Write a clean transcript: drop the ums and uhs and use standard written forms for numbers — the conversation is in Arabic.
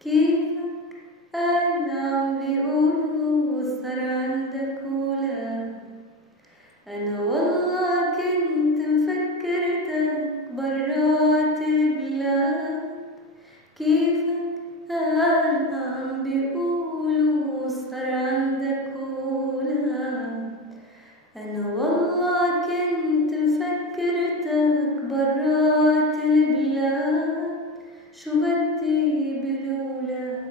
كيفك؟ أنا عم بيقولوا صار عندك ولاد. أنا والله كنت مفكرتك برات البلاد. كيفك؟ أنا عم بيقولوا صار عندك ولاد. أنا والله كنت مفكرتك برات البلاد. شو بدي بالولاد؟